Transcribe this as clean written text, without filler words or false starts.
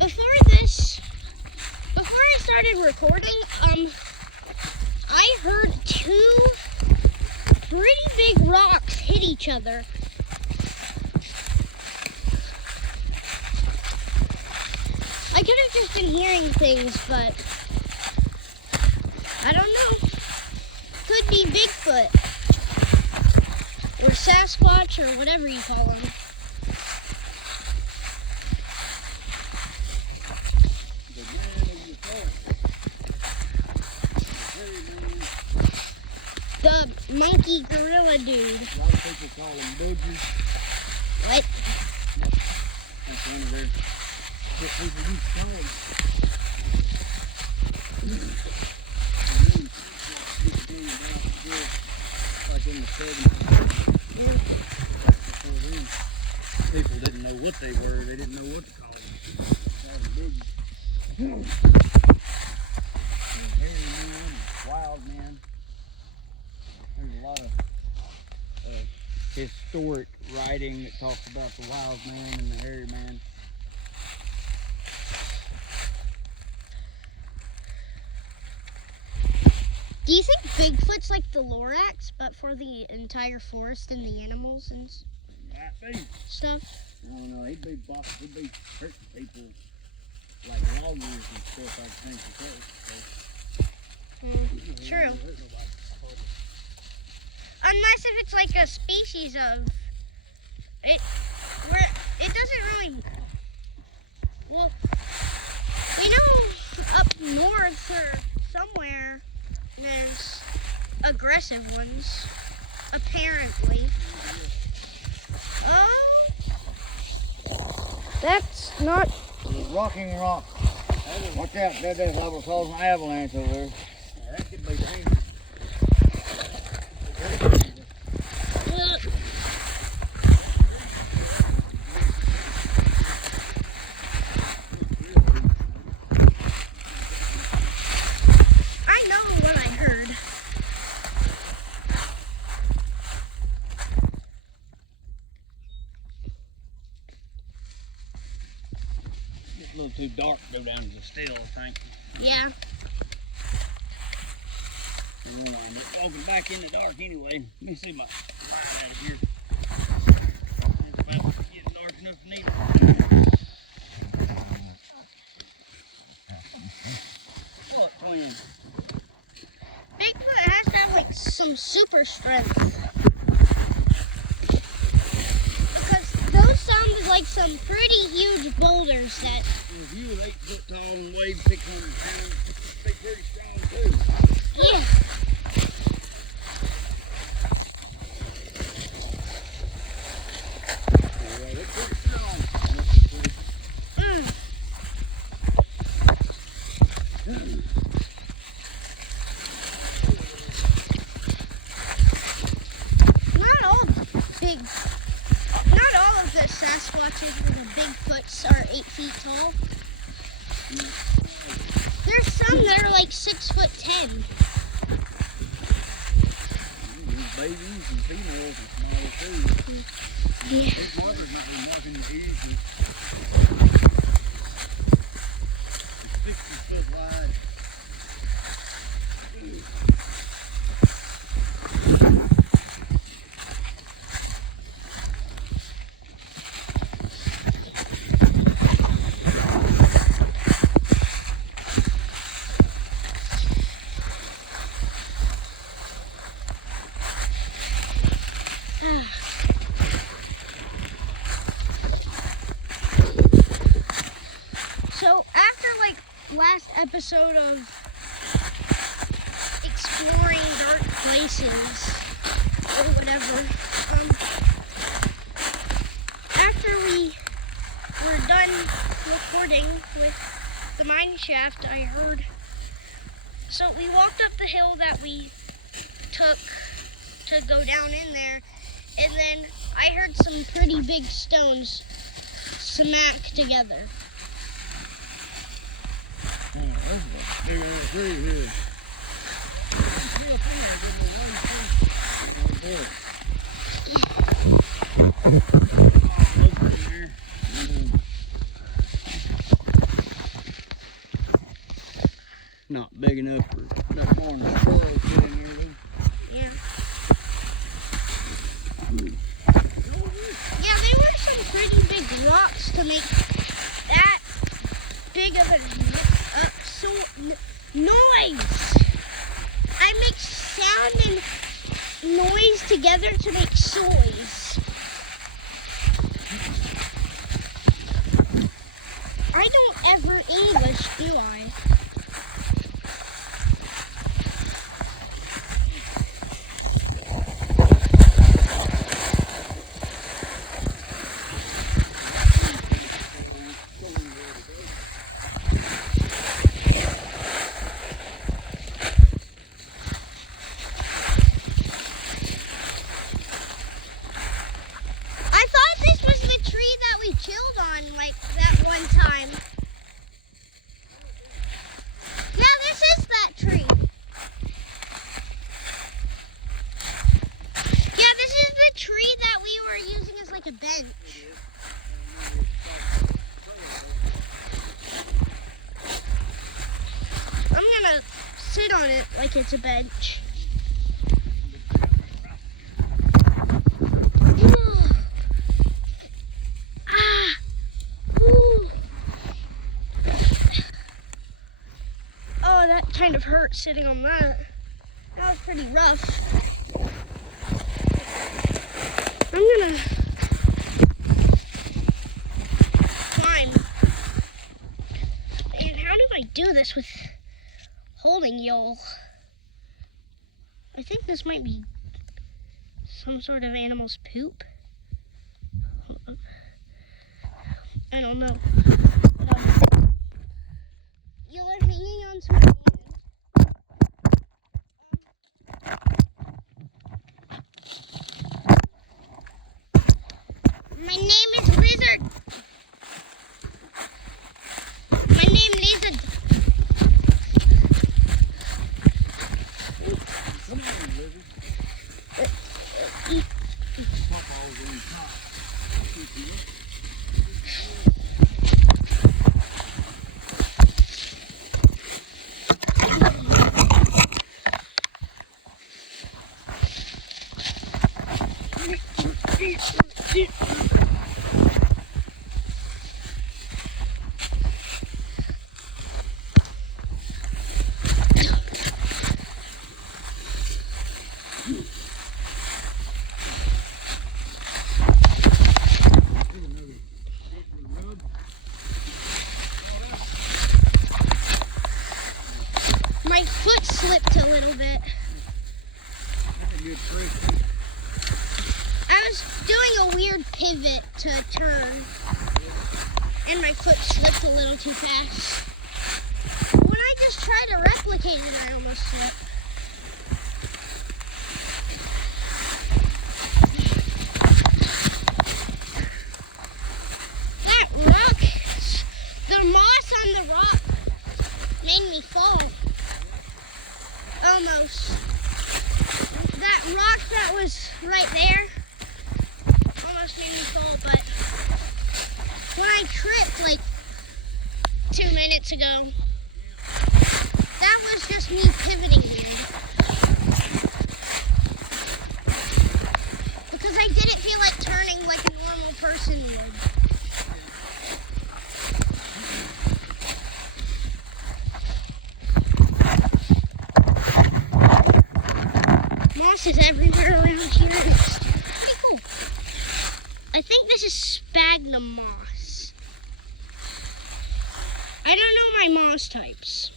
Before I started recording, I heard two pretty big rocks hit each other. I could have just been hearing things, but I don't know. Could be Bigfoot or Sasquatch or whatever you call them. The monkey gorilla dude. A lot of people call them boulders. What? That's one of their what people used to call them. Like in the 70s. People didn't know what they were. They didn't know what to call them. Called them boulders. Hairy men, wild men. There's a lot of historic writing that talks about the wild man and the hairy man. Do you think Bigfoot's like the Lorax, but for the entire forest and the animals and Might be. stuff? I don't know. He'd be hurting people like loggers and stuff, I think. True. Unless if it's like a species of it, where it doesn't really. Well, we know up north or somewhere there's aggressive ones, apparently. Oh, that's not. Rocking rock. Watch out, that's almost causing an avalanche over there. Yeah, that could be dangerous. I know what I heard. It's a little too dark to go down to the still, I think. Yeah. We're gonna wind up walking back in the dark anyway. Let me see my light out of here. It's getting dark enough to need it. What, twin? Bigfoot has to have like some super strength. Because those sounded like some pretty huge boulders that. If you was 8 foot tall and weighed 600 pounds, it'd be pretty strong too. Yeah. Yeah, they're pretty strong. Not all of the Sasquatches and the Bigfoots are 8 feet tall. There's some that are like 6'10". There's babies and females and smaller too. Yeah. These mothers might be marking the ears and it's 60 foot wide. So after like last episode of exploring dark places or whatever, after we were done recording with the mine shaft, I heard. So we walked up the hill that we took to go down in there, and then I heard some pretty big stones smack together. There's a big old tree here. not big enough for that more than a squirrel to get in here, though. Yeah. Yeah, there were some pretty big rocks to make that big of a noise. I make sound and noise together to make soys. I don't ever English, do I? A bench. I'm gonna sit on it like it's a bench. Oh, that kind of hurt sitting on that. That was pretty rough. I'm gonna do this with holding y'all. I think this might be some sort of animal's poop. I don't know. Y'all are hanging on to my hand. My name is Lizard. My name Lizard. My foot slipped a little bit. That's a good trick. I was doing a weird pivot to turn, and my foot slipped a little too fast. When I just tried to replicate it, I almost slipped. That rock, the moss on the rock made me fall. Almost. That rock that was right there almost made me fall, but when I tripped like 2 minutes ago, that was just me pivoting weird. Because I didn't feel like turning like a normal person would. Moss is everywhere around here. It's pretty cool. I think this is sphagnum moss. I don't know my moss types.